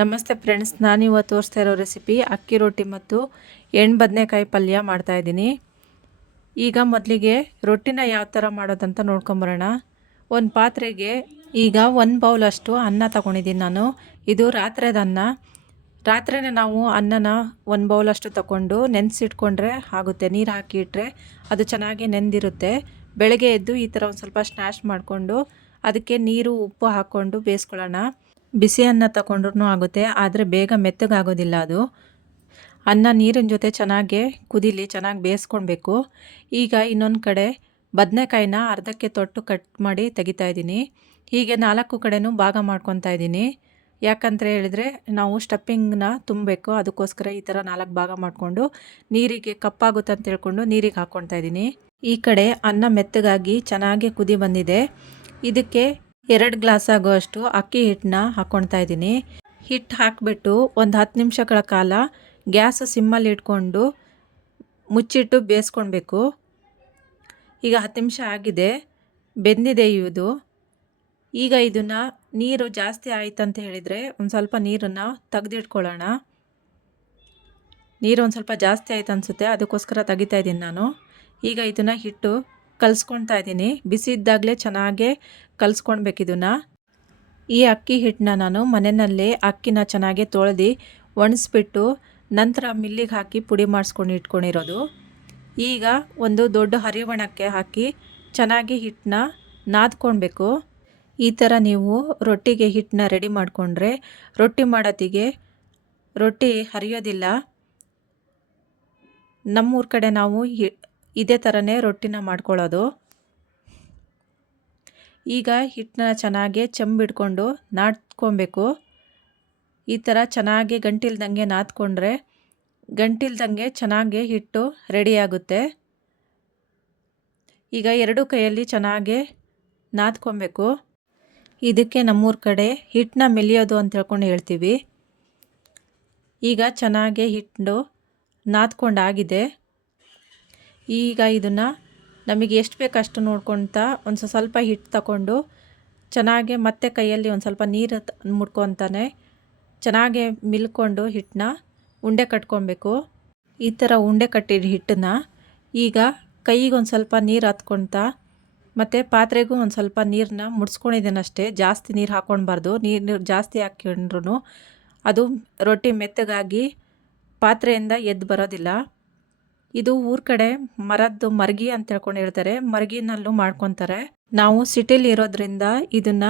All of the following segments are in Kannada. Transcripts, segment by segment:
ನಮಸ್ತೆ ಫ್ರೆಂಡ್ಸ್, ನಾನು ಇವತ್ತು ತೋರಿಸ್ತಾ ಇರೋ ರೆಸಿಪಿ ಅಕ್ಕಿ ರೊಟ್ಟಿ ಮತ್ತು ಎಣ್ಣೆ ಬದನೆಕಾಯಿ ಪಲ್ಯ ಮಾಡ್ತಾಯಿದ್ದೀನಿ ಈಗ ಮೊದಲಿಗೆ ರೊಟ್ಟಿನ ಯಾವ ಥರ ಮಾಡೋದಂತ ನೋಡ್ಕೊಂಬರೋಣ. ಒಂದು ಪಾತ್ರೆಗೆ ಈಗ ಒಂದು ಬೌಲಷ್ಟು ಅನ್ನ ತಗೊಂಡಿದ್ದೀನಿ ನಾನು. ಇದು ರಾತ್ರಿದ ಅನ್ನ. ರಾತ್ರಿನೇ ನಾವು ಅನ್ನನ ಒಂದು ಬೌಲಷ್ಟು ತಗೊಂಡು ನೆನೆಸಿಟ್ಕೊಂಡ್ರೆ ಆಗುತ್ತೆ, ನೀರು ಹಾಕಿ ಇಟ್ಟರೆ ಅದು ಚೆನ್ನಾಗಿ ನೆಂದಿರುತ್ತೆ. ಬೆಳಗ್ಗೆ ಎದ್ದು ಈ ಥರ ಒಂದು ಸ್ವಲ್ಪ ಸ್ನ್ಯಾಶ್ ಮಾಡಿಕೊಂಡು ಅದಕ್ಕೆ ನೀರು, ಉಪ್ಪು ಹಾಕ್ಕೊಂಡು ಬೇಯಿಸ್ಕೊಳ್ಳೋಣ. ಬಿಸಿ ಅನ್ನ ತಗೊಂಡ್ರೂ ಆಗುತ್ತೆ, ಆದರೆ ಬೇಗ ಮೆತ್ತಗಾಗೋದಿಲ್ಲ ಅದು. ಅನ್ನ ನೀರಿನ ಜೊತೆ ಚೆನ್ನಾಗಿ ಕುದೀಲಿ, ಚೆನ್ನಾಗಿ ಬೇಯಿಸ್ಕೊಳ್ಬೇಕು ಈಗ ಇನ್ನೊಂದು ಕಡೆ ಬದನೆಕಾಯಿನ ಅರ್ಧಕ್ಕೆ ತೊಟ್ಟು ಕಟ್ ಮಾಡಿ ತೆಗಿತಾ ಇದ್ದೀನಿ. ಹೀಗೆ ನಾಲ್ಕು ಕಡೆನೂ ಭಾಗ ಮಾಡ್ಕೊತಾ ಇದ್ದೀನಿ. ಯಾಕಂತ ಹೇಳಿದರೆ ನಾವು ಸ್ಟಪ್ಪಿಂಗ್ನ ತುಂಬಬೇಕು, ಅದಕ್ಕೋಸ್ಕರ ಈ ಥರ ನಾಲ್ಕು ಭಾಗ ಮಾಡಿಕೊಂಡು ನೀರಿಗೆ ಕಪ್ಪಾಗುತ್ತೆ ಅಂತ ಹೇಳ್ಕೊಂಡು ನೀರಿಗೆ ಹಾಕ್ಕೊಳ್ತಾ ಇದ್ದೀನಿ. ಈ ಕಡೆ ಅನ್ನ ಮೆತ್ತಗಾಗಿ ಚೆನ್ನಾಗಿ ಕುದಿ ಬಂದಿದೆ. ಇದಕ್ಕೆ ಎರಡು ಗ್ಲಾಸ್ ಆಗುವಷ್ಟು ಅಕ್ಕಿ ಹಿಟ್ಟನ್ನ ಹಾಕ್ಕೊಳ್ತಾ ಇದ್ದೀನಿ. ಹಿಟ್ಟು ಹಾಕಿಬಿಟ್ಟು ಒಂದು ಹತ್ತು ನಿಮಿಷಗಳ ಕಾಲ ಗ್ಯಾಸ್ ಸಿಮ್ಮಲ್ಲಿ ಇಟ್ಕೊಂಡು ಮುಚ್ಚಿಟ್ಟು ಬೇಯಿಸ್ಕೊಳ್ಬೇಕು ಈಗ ಹತ್ತು ನಿಮಿಷ ಆಗಿದೆ. ಬೆಂದಿದೆ ಇದು ಈಗ ಇದನ್ನು ನೀರು ಜಾಸ್ತಿ ಆಯ್ತು ಅಂತ ಹೇಳಿದರೆ ಒಂದು ಸ್ವಲ್ಪ ನೀರನ್ನು ತೆಗೆದಿಟ್ಕೊಳ್ಳೋಣ. ನೀರು ಒಂದು ಸ್ವಲ್ಪ ಜಾಸ್ತಿ ಆಯ್ತು ಅನಿಸುತ್ತೆ ಅದಕ್ಕೋಸ್ಕರ ತೆಗಿತಾ ಇದ್ದೀನಿ ನಾನು. ಈಗ ಇದನ್ನು ಹಿಟ್ಟು ಕಲಿಸ್ಕೊಳ್ತಾ ಇದ್ದೀನಿ. ಬಿಸಿ ಇದ್ದಾಗಲೇ ಚೆನ್ನಾಗೆ ಕಲಿಸ್ಕೊಳ್ಬೇಕು ಇದನ್ನು ಈ ಅಕ್ಕಿ ಹಿಟ್ಟನ್ನ ನಾನು ಮನೆಯಲ್ಲೇ ಅಕ್ಕಿನ ಚೆನ್ನಾಗಿ ತೊಳೆದು ಒಣಸ್ಬಿಟ್ಟು ನಂತರ ಮಿಲ್ಲಿಗೆ ಹಾಕಿ ಪುಡಿ ಮಾಡಿಸ್ಕೊಂಡು ಇಟ್ಕೊಂಡಿರೋದು. ಈಗ ಒಂದು ದೊಡ್ಡ ಹರಿವಣಕ್ಕೆ ಹಾಕಿ ಚೆನ್ನಾಗಿ ಹಿಟ್ಟನ್ನ ನಾದ್ಕೊಳ್ಬೇಕು. ಈ ಥರ ನೀವು ರೊಟ್ಟಿಗೆ ಹಿಟ್ಟನ್ನ ರೆಡಿ ಮಾಡಿಕೊಂಡ್ರೆ ರೊಟ್ಟಿ ಮಾಡೋತ್ತಿಗೆ ರೊಟ್ಟಿ ಹರಿಯೋದಿಲ್ಲ. ನಮ್ಮೂರ ಕಡೆ ನಾವು ಇದೇ ಥರನೇ ರೊಟ್ಟಿನ ಮಾಡ್ಕೊಳ್ಳೋದು. ಈಗ ಹಿಟ್ಟನ್ನ ಚೆನ್ನಾಗಿ ಚೆಂಬಿಡ್ಕೊಂಡು ನಾಟ್ಕೊಬೇಕು ಈ ಥರ ಚೆನ್ನಾಗಿ ಗಂಟಿಲ್ದಂಗೆ ನಾದ್ಕೊಂಡ್ರೆ ಗಂಟಿಲ್ದಂಗೆ ಚೆನ್ನಾಗಿ ಹಿಟ್ಟು ರೆಡಿಯಾಗುತ್ತೆ ಈಗ ಎರಡು ಕೈಯಲ್ಲಿ ಚೆನ್ನಾಗಿ ನಾದ್ಕೊಬೇಕು. ಇದಕ್ಕೆ ನಮ್ಮೂರ ಕಡೆ ಹಿಟ್ಟನ್ನ ಮೆಲಿಯೋದು ಅಂತ ಹೇಳ್ಕೊಂಡು ಹೇಳ್ತೀವಿ. ಈಗ ಚೆನ್ನಾಗಿ ಹಿಟ್ಟು ನಾದ್ಕೊಂಡಾಗಿದೆ. ಈಗ ಇದನ್ನು ನಮಗೆ ಎಷ್ಟು ಬೇಕು ಅಷ್ಟು ನೋಡ್ಕೊತ ಒಂದು ಸ್ವಲ್ಪ ಹಿಟ್ಟು ತಗೊಂಡು ಚೆನ್ನಾಗೆ ಮತ್ತೆ ಕೈಯಲ್ಲಿ ಒಂದು ಸ್ವಲ್ಪ ನೀರು ಮುಡ್ಕೊತಾನೆ. ಚೆನ್ನಾಗಿ ಮಿಲ್ಕೊಂಡು ಹಿಟ್ಟನ್ನ ಉಂಡೆ ಕಟ್ಕೊಬೇಕು. ಈ ಥರ ಉಂಡೆ ಕಟ್ಟಿದ ಹಿಟ್ಟನ್ನ ಈಗ ಕೈಗೆ ಒಂದು ಸ್ವಲ್ಪ ನೀರು ಹತ್ಕೊಳ್ತಾ ಮತ್ತು ಪಾತ್ರೆಗೂ ಒಂದು ಸ್ವಲ್ಪ ನೀರನ್ನ ಮುಡ್ಸ್ಕೊಂಡಿದ್ದೇನೆ ಅಷ್ಟೇ. ಜಾಸ್ತಿ ನೀರು ಹಾಕ್ಕೊಳ್ಬಾರ್ದು ನೀರು ಜಾಸ್ತಿ ಹಾಕ್ಕೊಂಡ್ರು ಅದು ರೊಟ್ಟಿ ಮೆತ್ತಗಾಗಿ ಪಾತ್ರೆಯಿಂದ ಎದ್ದು ಬರೋದಿಲ್ಲ. ಇದು ಊರ್ ಕಡೆ ಮರದ್ದು ಮರ್ಗಿ ಅಂತ ಹೇಳ್ಕೊಂಡು ಹೇಳ್ತಾರೆ. ಮರ್ಗಿನಲ್ಲೂ ಮಾಡ್ಕೊತಾರೆ. ನಾವು ಸಿಟಿಲಿ ಇರೋದ್ರಿಂದ ಇದನ್ನ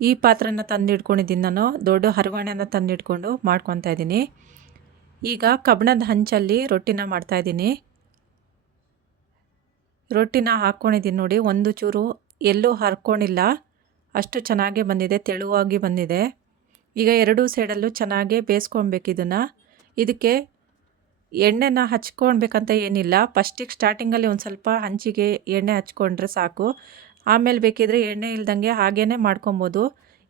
ಈ ಪಾತ್ರನ ತಂದಿಡ್ಕೊಂಡಿದ್ದೀನಿ ನಾನು. ದೊಡ್ಡ ಹರವಣೆನ ತಂದಿಟ್ಕೊಂಡು ಮಾಡ್ಕೊತಾ ಇದ್ದೀನಿ ಈಗ ಕಬ್ಬಣದ ಹಂಚಲ್ಲಿ ರೊಟ್ಟಿನ ಮಾಡ್ತಾಯಿದ್ದೀನಿ ರೊಟ್ಟಿನ ಹಾಕ್ಕೊಂಡಿದ್ದೀನಿ ನೋಡಿ. ಒಂದು ಚೂರು ಎಲ್ಲೂ ಹರ್ಕೊಂಡಿಲ್ಲ. ಅಷ್ಟು ಚೆನ್ನಾಗಿ ಬಂದಿದೆ. ತೆಳುವಾಗಿ ಬಂದಿದೆ. ಈಗ ಎರಡೂ ಸೈಡಲ್ಲೂ ಚೆನ್ನಾಗೇ ಬೇಯಿಸ್ಕೊಳ್ಬೇಕು ಇದನ್ನು. ಇದಕ್ಕೆ ಎಣ್ಣೆನ ಹಚ್ಕೊಳ್ಬೇಕಂತ ಏನಿಲ್ಲ. ಫಸ್ಟಿಗೆ ಸ್ಟಾರ್ಟಿಂಗಲ್ಲಿ ಒಂದು ಸ್ವಲ್ಪ ಹಂಚಿಗೆ ಎಣ್ಣೆ ಹಚ್ಕೊಂಡ್ರೆ ಸಾಕು. ಆಮೇಲೆ ಬೇಕಿದ್ರೆ ಎಣ್ಣೆ ಇಲ್ದಂಗೆ ಹಾಗೇ ಮಾಡ್ಕೊಬೋದು.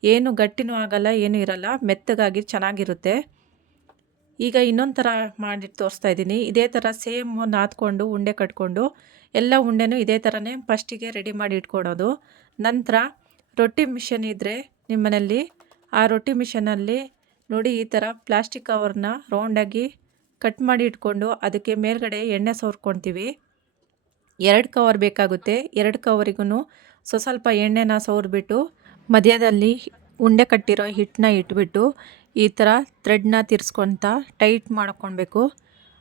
ಏನು ಗಟ್ಟಿನೂ ಆಗಲ್ಲ, ಏನೂ ಇರಲ್ಲ. ಮೆತ್ತಗಾಗಿ ಚೆನ್ನಾಗಿರುತ್ತೆ. ಈಗ ಇನ್ನೊಂದು ಥರ ಮಾಡಿ ತೋರಿಸ್ತಾ ಇದ್ದೀನಿ. ಇದೇ ಥರ ಸೇಮ್ ನಾದ್ಕೊಂಡು, ಉಂಡೆ ಕಟ್ಕೊಂಡು, ಎಲ್ಲ ಉಂಡೆನೂ ಇದೇ ಥರನೇ ಫಸ್ಟಿಗೆ ರೆಡಿ ಮಾಡಿ ಇಟ್ಕೊಳೋದು ನಂತರ ರೊಟ್ಟಿ ಮಿಷನ್ ಇದ್ದರೆ ನಿಮ್ಮನೇಲಿ, ಆ ರೊಟ್ಟಿ ಮಿಷನಲ್ಲಿ ನೋಡಿ ಈ ಥರ ಪ್ಲಾಸ್ಟಿಕ್ ಕವರ್ನ ರೌಂಡಾಗಿ ಕಟ್ ಮಾಡಿ ಇಟ್ಕೊಂಡು ಅದಕ್ಕೆ ಮೇಲ್ಗಡೆ ಎಣ್ಣೆ ಸವರ್ಕೊಳ್ತೀವಿ ಎರಡು ಕವರ್ ಬೇಕಾಗುತ್ತೆ. ಎರಡು ಕವರಿಗೂ ಸ್ವಸ್ವಲ್ಪ ಎಣ್ಣೆನ ಸವರ್ಬಿಟ್ಟು ಮಧ್ಯದಲ್ಲಿ ಉಂಡೆ ಕಟ್ಟಿರೋ ಹಿಟ್ಟನ್ನ ಇಟ್ಬಿಟ್ಟು ಈ ಥರ ಥ್ರೆಡ್ನ ತಿರ್ಸ್ಕೊತ ಟೈಟ್ ಮಾಡ್ಕೊಳ್ಬೇಕು.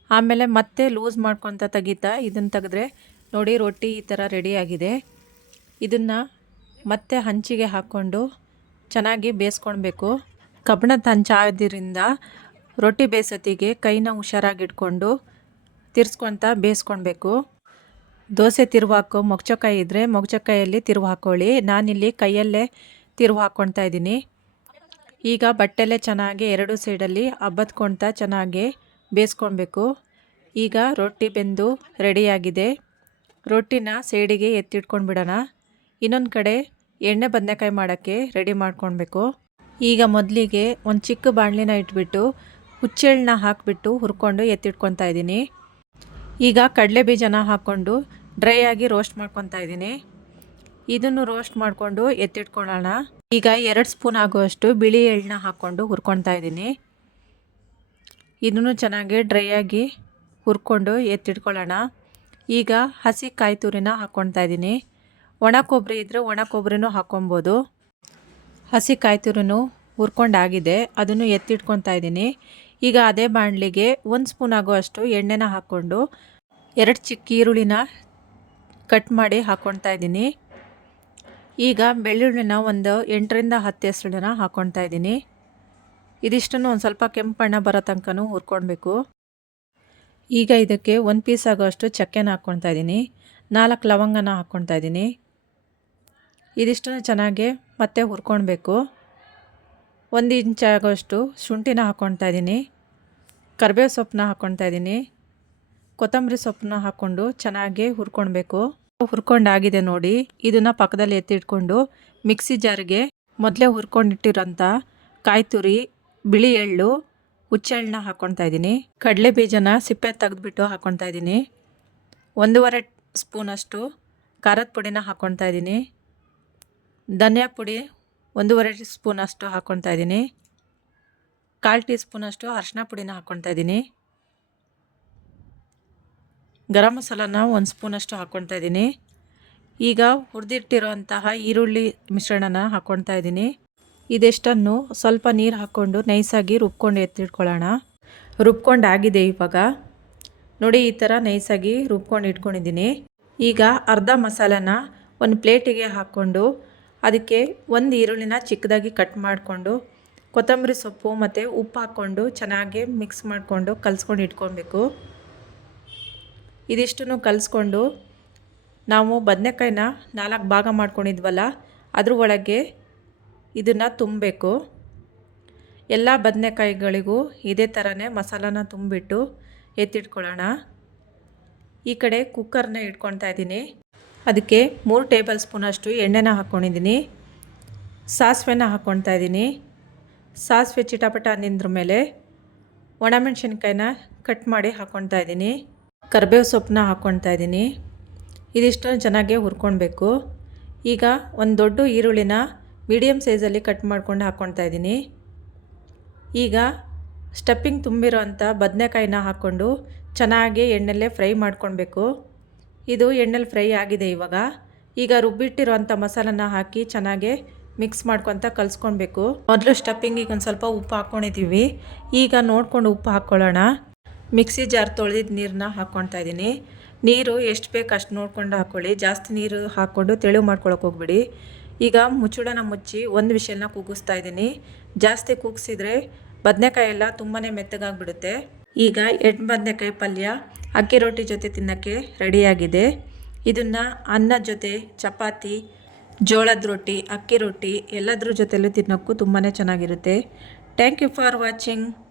ಆಮೇಲೆ ಮತ್ತೆ ಲೂಸ್ ಮಾಡ್ಕೊತ ತೆಗೀತಾ ಇದನ್ನು ತೆಗೆದ್ರೆ ನೋಡಿ ರೊಟ್ಟಿ ಈ ಥರ ರೆಡಿಯಾಗಿದೆ ಇದನ್ನು ಮತ್ತೆ ಹಂಚಿಗೆ ಹಾಕ್ಕೊಂಡು ಚೆನ್ನಾಗಿ ಬೇಯಿಸ್ಕೊಳ್ಬೇಕು. ಕಬ್ಬಣದ ಹಂಚ ಆದ್ದರಿಂದ ರೊಟ್ಟಿ ಬೇಯಿಸೋತ್ತಿಗೆ ಕೈನ ಹುಷಾರಾಗಿಟ್ಕೊಂಡು ತಿರ್ಸ್ಕೊತ ಬೇಯಿಸ್ಕೊಳ್ಬೇಕು ದೋಸೆ ತಿರುವು ಹಾಕೋ ಮೊಗ್ಚಕಾಯಿ ಇದ್ದರೆ ಮೊಗ್ಚಕಾಯಲ್ಲಿ ತಿರುವು ಹಾಕ್ಕೊಳ್ಳಿ ನಾನಿಲ್ಲಿ ಕೈಯಲ್ಲೇ ತಿರುವು ಹಾಕ್ಕೊಳ್ತಾ ಇದ್ದೀನಿ. ಈಗ ಬಟ್ಟೆಲ್ಲೇ ಚೆನ್ನಾಗಿ ಎರಡು ಸೈಡಲ್ಲಿ ಹಬ್ಬದ್ಕೊಳ್ತಾ ಚೆನ್ನಾಗಿ ಬೇಯಿಸ್ಕೊಳ್ಬೇಕು ಈಗ ರೊಟ್ಟಿ ಬೆಂದು ರೆಡಿಯಾಗಿದೆ. ರೊಟ್ಟಿನ ಸೈಡಿಗೆ ಎತ್ತಿಟ್ಕೊಂಡು ಬಿಡೋಣ. ಇನ್ನೊಂದು ಕಡೆ ಎಣ್ಣೆ ಬದನೆಕಾಯಿ ಮಾಡೋಕ್ಕೆ ರೆಡಿ ಮಾಡ್ಕೊಳ್ಬೇಕು ಈಗ ಮೊದಲಿಗೆ ಒಂದು ಚಿಕ್ಕ ಬಾಣಲಿನ ಇಟ್ಬಿಟ್ಟು ಹುಚ್ಚೆಳ್ಳನ್ನ ಹಾಕಿಬಿಟ್ಟು ಹುರ್ಕೊಂಡು ಎತ್ತಿಟ್ಕೊತಾ ಇದ್ದೀನಿ. ಈಗ ಕಡಲೆ ಬೀಜನ ಹಾಕ್ಕೊಂಡು ಡ್ರೈ ಆಗಿ ರೋಸ್ಟ್ ಮಾಡ್ಕೊತಾ ಇದ್ದೀನಿ. ಇದನ್ನು ರೋಸ್ಟ್ ಮಾಡಿಕೊಂಡು ಎತ್ತಿಟ್ಕೊಳ್ಳೋಣ. ಈಗ ಎರಡು ಸ್ಪೂನ್ ಆಗುವಷ್ಟು ಬಿಳಿ ಎಳ್ಳನ್ನ ಹಾಕ್ಕೊಂಡು ಹುರ್ಕೊತಾ ಇದ್ದೀನಿ. ಇದನ್ನು ಚೆನ್ನಾಗಿ ಡ್ರೈ ಆಗಿ ಹುರ್ಕೊಂಡು ಎತ್ತಿಟ್ಕೊಳ್ಳೋಣ. ಈಗ ಹಸಿ ಕಾಯಿ ತುರಿನ ಹಾಕ್ಕೊಳ್ತಾ ಇದ್ದೀನಿ. ಒಣ ಕೊಬ್ಬರಿ ಇದ್ದರೆ ಒಣ ಕೊಬ್ಬರಿನೂ ಹಾಕ್ಕೊಬೋದು ಹಸಿ ಕಾಯಿ ತುರಿನೂ ಹುರ್ಕೊಂಡಾಗಿದೆ. ಅದನ್ನು ಎತ್ತಿಟ್ಕೊತಾ ಇದ್ದೀನಿ. ಈಗ ಅದೇ ಬಾಣಲಿಗೆ ಒಂದು ಸ್ಪೂನ್ ಆಗುವಷ್ಟು ಎಣ್ಣೆನ ಹಾಕ್ಕೊಂಡು ಎರಡು ಚಿಕ್ಕ ಈರುಳ್ಳಿನ ಕಟ್ ಮಾಡಿ ಹಾಕ್ಕೊಳ್ತಾ ಇದ್ದೀನಿ. ಈಗ ಬೆಳ್ಳುಳ್ಳಿನ ಒಂದು ಎಂಟರಿಂದ ಹತ್ತು ಹೆಸರುಳ್ಳಿನ ಹಾಕ್ಕೊಳ್ತಾ ಇದ್ದೀನಿ. ಇದಿಷ್ಟನ್ನು ಒಂದು ಸ್ವಲ್ಪ ಕೆಂಪು ಬಣ್ಣ ಬರೋ ತನಕನೂ ಹುರ್ಕೊಳ್ಬೇಕು. ಈಗ ಇದಕ್ಕೆ ಒಂದು ಪೀಸ್ ಆಗೋಷ್ಟು ಚಕ್ಕೆನ ಹಾಕ್ಕೊಳ್ತಾ ಇದ್ದೀನಿ. ನಾಲ್ಕು ಲವಂಗನ ಹಾಕ್ಕೊಳ್ತಾ ಇದ್ದೀನಿ. ಇದಿಷ್ಟನ್ನು ಚೆನ್ನಾಗಿ ಮತ್ತೆ ಹುರ್ಕೊಳ್ಬೇಕು. ಒಂದು ಇಂಚ್ ಆಗೋಷ್ಟು ಶುಂಠಿನ ಹಾಕ್ಕೊಳ್ತಾ ಇದ್ದೀನಿ. ಕರಿಬೇವು ಸೊಪ್ಪನ್ನ ಹಾಕ್ಕೊಳ್ತಾ ಇದ್ದೀನಿ. ಕೊತ್ತಂಬರಿ ಸೊಪ್ಪನ್ನ ಹಾಕ್ಕೊಂಡು ಚೆನ್ನಾಗಿ ಹುರ್ಕೊಳ್ಬೇಕು. ಹುರ್ಕೊಂಡಾಗಿದೆ ನೋಡಿ, ಇದನ್ನು ಪಕ್ಕದಲ್ಲಿ ಎತ್ತಿಟ್ಕೊಂಡು ಮಿಕ್ಸಿ ಜಾರಿಗೆ ಮೊದಲೇ ಹುರ್ಕೊಂಡಿಟ್ಟಿರೋಂಥ ಕಾಯಿ ತುರಿ ಬಿಳಿ ಎಳ್ಳು ಹುಚ್ಚೆಳ್ಳನ್ನ ಹಾಕ್ಕೊಳ್ತಾ ಇದ್ದೀನಿ. ಕಡಲೆ ಬೀಜನ ಸಿಪ್ಪೆ ತೆಗೆದುಬಿಟ್ಟು ಹಾಕ್ಕೊಳ್ತಾ ಇದ್ದೀನಿ. ಒಂದೂವರೆ ಸ್ಪೂನಷ್ಟು ಖಾರದ ಪುಡಿನ ಹಾಕ್ಕೊಳ್ತಾ ಇದ್ದೀನಿ. ಧನಿಯಾ ಪುಡಿ ಒಂದೂವರೆ ಸ್ಪೂನಷ್ಟು ಹಾಕ್ಕೊಳ್ತಾ ಇದ್ದೀನಿ. ಕಾಲು ಟೀ ಸ್ಪೂನಷ್ಟು ಅರಶಿನ ಪುಡಿನ ಹಾಕ್ಕೊಳ್ತಾ ಇದ್ದೀನಿ. ಗರಂ ಮಸಾಲಾನ ಒಂದು ಸ್ಪೂನಷ್ಟು ಹಾಕ್ಕೊಳ್ತಾ ಇದ್ದೀನಿ. ಈಗ ಹುರಿದಿಟ್ಟಿರೋಂತಹ ಈರುಳ್ಳಿ ಮಿಶ್ರಣನ ಹಾಕ್ಕೊಳ್ತಾ ಇದ್ದೀನಿ. ಇದೆಷ್ಟನ್ನು ಸ್ವಲ್ಪ ನೀರು ಹಾಕ್ಕೊಂಡು ನೈಸಾಗಿ ರುಬ್ಕೊಂಡು ಎತ್ತಿಟ್ಕೊಳ್ಳೋಣ. ರುಬ್ಕೊಂಡಾಗಿದೆ ಇವಾಗ. ನೋಡಿ ಈ ಥರ ನೈಸಾಗಿ ರುಬ್ಕೊಂಡು ಇಟ್ಕೊಂಡಿದ್ದೀನಿ. ಈಗ ಅರ್ಧ ಮಸಾಲಾನ ಒಂದು ಪ್ಲೇಟಿಗೆ ಹಾಕ್ಕೊಂಡು ಅದಕ್ಕೆ ಒಂದು ಈರುಳ್ಳಿನ ಚಿಕ್ಕದಾಗಿ ಕಟ್ ಮಾಡಿಕೊಂಡು ಕೊತ್ತಂಬರಿ ಸೊಪ್ಪು ಮತ್ತು ಉಪ್ಪು ಹಾಕ್ಕೊಂಡು ಚೆನ್ನಾಗಿ ಮಿಕ್ಸ್ ಮಾಡಿಕೊಂಡು ಕಲಿಸ್ಕೊಂಡು ಇಟ್ಕೊಬೇಕು. ಇದಿಷ್ಟನ್ನು ಕಲಿಸ್ಕೊಂಡು ನಾವು ಬದನೆಕಾಯಿನ ನಾಲ್ಕು ಭಾಗ ಮಾಡ್ಕೊಂಡಿದ್ವಲ್ಲ, ಅದ್ರ ಒಳಗೆ ಇದನ್ನು ತುಂಬಬೇಕು. ಎಲ್ಲ ಬದನೆಕಾಯಿಗಳಿಗೂ ಇದೇ ಥರನೇ ಮಸಾಲಾನ ತುಂಬಿಟ್ಟು ಎತ್ತಿಟ್ಕೊಳ್ಳೋಣ. ಈ ಕಡೆ ಕುಕ್ಕರ್ನ ಇಟ್ಕೊಳ್ತಾ ಇದ್ದೀನಿ. ಅದಕ್ಕೆ ಮೂರು ಟೇಬಲ್ ಸ್ಪೂನಷ್ಟು ಎಣ್ಣೆನ ಹಾಕ್ಕೊಂಡಿದ್ದೀನಿ ಸಾಸಿವೆನ ಹಾಕ್ಕೊಳ್ತಾ ಇದ್ದೀನಿ. ಸಾಸಿವೆ ಚಿಟಪಟ ನಿಂದ್ರ ಮೇಲೆ ಒಣಮೆಣ್ಸಿನ್ಕಾಯಿನ ಕಟ್ ಮಾಡಿ ಹಾಕ್ಕೊಳ್ತಾ ಇದ್ದೀನಿ. ಕರ್ಬೇವು ಸೊಪ್ಪನ್ನ ಹಾಕ್ಕೊಳ್ತಾ ಇದ್ದೀನಿ. ಇದಿಷ್ಟು ಚೆನ್ನಾಗಿ ಹುರ್ಕೊಳ್ಬೇಕು. ಈಗ ಒಂದು ದೊಡ್ಡ ಈರುಳ್ಳಿನ ಮೀಡಿಯಮ್ ಸೈಜಲ್ಲಿ ಕಟ್ ಮಾಡ್ಕೊಂಡು ಹಾಕ್ಕೊಳ್ತಾ ಇದ್ದೀನಿ. ಈಗ ಸ್ಟಪ್ಪಿಂಗ್ ತುಂಬಿರೋ ಅಂಥ ಬದನೆಕಾಯಿನ ಹಾಕ್ಕೊಂಡು ಚೆನ್ನಾಗಿ ಎಣ್ಣೆಲ್ಲೇ ಫ್ರೈ ಮಾಡ್ಕೊಳ್ಬೇಕು. ಇದು ಎಣ್ಣೆಲಿ ಫ್ರೈ ಆಗಿದೆ ಇವಾಗ. ಈಗ ರುಬ್ಬಿಟ್ಟಿರುವಂಥ ಮಸಾಲನ ಹಾಕಿ ಚೆನ್ನಾಗಿ ಮಿಕ್ಸ್ ಮಾಡ್ಕೊತ ಕಲಿಸ್ಕೊಳ್ಬೇಕು ಮೊದಲು ಸ್ಟಫಿಂಗಿಗೆ ಒಂದು ಸ್ವಲ್ಪ ಉಪ್ಪು ಹಾಕ್ಕೊಂಡಿದ್ದೀವಿ ಈಗ ನೋಡ್ಕೊಂಡು ಉಪ್ಪು ಹಾಕ್ಕೊಳ್ಳೋಣ. ಮಿಕ್ಸಿ ಜಾರ್ ತೊಳೆದಿದ್ದ ನೀರನ್ನ ಹಾಕ್ಕೊಳ್ತಾ ಇದ್ದೀನಿ ನೀರು ಎಷ್ಟು ಬೇಕು ಅಷ್ಟು ನೋಡ್ಕೊಂಡು ಹಾಕ್ಕೊಳ್ಳಿ ಜಾಸ್ತಿ ನೀರು ಹಾಕ್ಕೊಂಡು ತೆಳು ಮಾಡ್ಕೊಳಕ್ಕೆ ಹೋಗ್ಬಿಡಿ. ಈಗ ಮುಚ್ಚುಳನ ಮುಚ್ಚಿ ಒಂದು ವಿಷಯನ ಕೂಗಿಸ್ತಾ ಇದ್ದೀನಿ ಜಾಸ್ತಿ ಕೂಗಿಸಿದ್ರೆ ಬದನೆಕಾಯಿ ಎಲ್ಲ ತುಂಬಾ ಮೆತ್ತಗಾಗ್ಬಿಡುತ್ತೆ. ಈಗ ಎಡ್ ಬದನೆಕಾಯಿ ಪಲ್ಯ ಅಕ್ಕಿ ರೊಟ್ಟಿ ಜೊತೆ ತಿನ್ನೋಕ್ಕೆ ರೆಡಿಯಾಗಿದೆ. ಇದನ್ನು ಅನ್ನ ಜೊತೆ, ಚಪಾತಿ, ಜೋಳದ ರೊಟ್ಟಿ, ಅಕ್ಕಿ ರೊಟ್ಟಿ ಎಲ್ಲದ್ರ ಜೊತೆಲೂ ತಿನ್ನೋಕ್ಕೂ ತುಂಬಾ ಚೆನ್ನಾಗಿರುತ್ತೆ. Thank you for watching